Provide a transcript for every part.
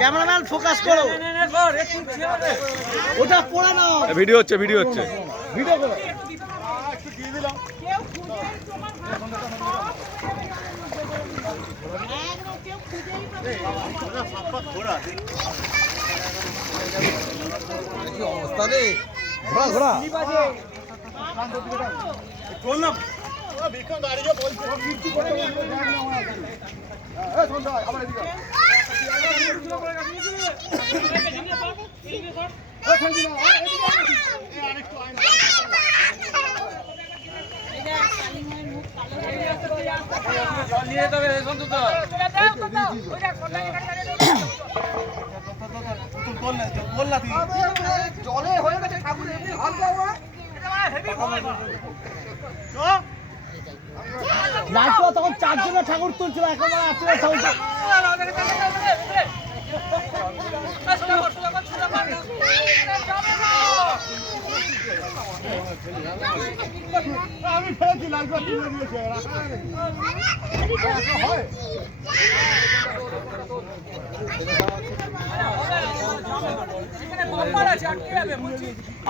Cameraman focus করো, ওটা পড়ে না, ভিডিও হচ্ছে ভিডিও করো। অবস্থা রে, ঘোড়া ঘোড়া বললাম বিক্ষণ দাঁড়িয়ে বলছে জলে হয়ে গেছে ঠাকুর এমনি হালকা তখন 4 জনের ঠাকুর তুলছিল, একেবারে আত্মীয় ঠাকুর আমি ফেলেছি লাল তুলে দিয়েছে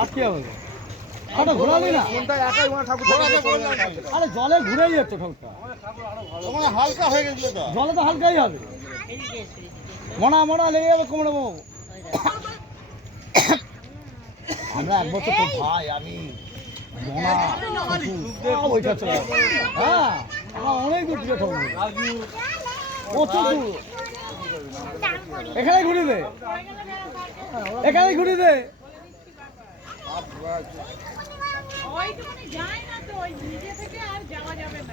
আটকে হবে ঘোরালি না, আরে জলে ঘুরেই যেত ঠাকুরটা, হালকা হয়ে গেছিল, জলে তো হালকাই হবে, মনা মনা লেগে যাবে কোমরে বাবু। আমরা এক বছর তো ভাই, আমি ওইটা চলে হ্যাঁ, আমরা অনেক দূর থেকে ঠাকুর, প্রচুর দূর, এখানে ঘুরে দে, এখানে ঘুরে দে।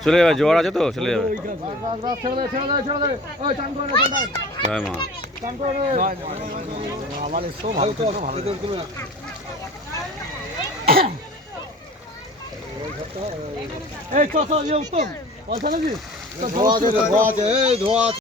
চলে যাবে, জোয়ার আছে তো চলে যাবে। জয় মা। এই উত্তম পয়সা নাকি ধোয়া আছে,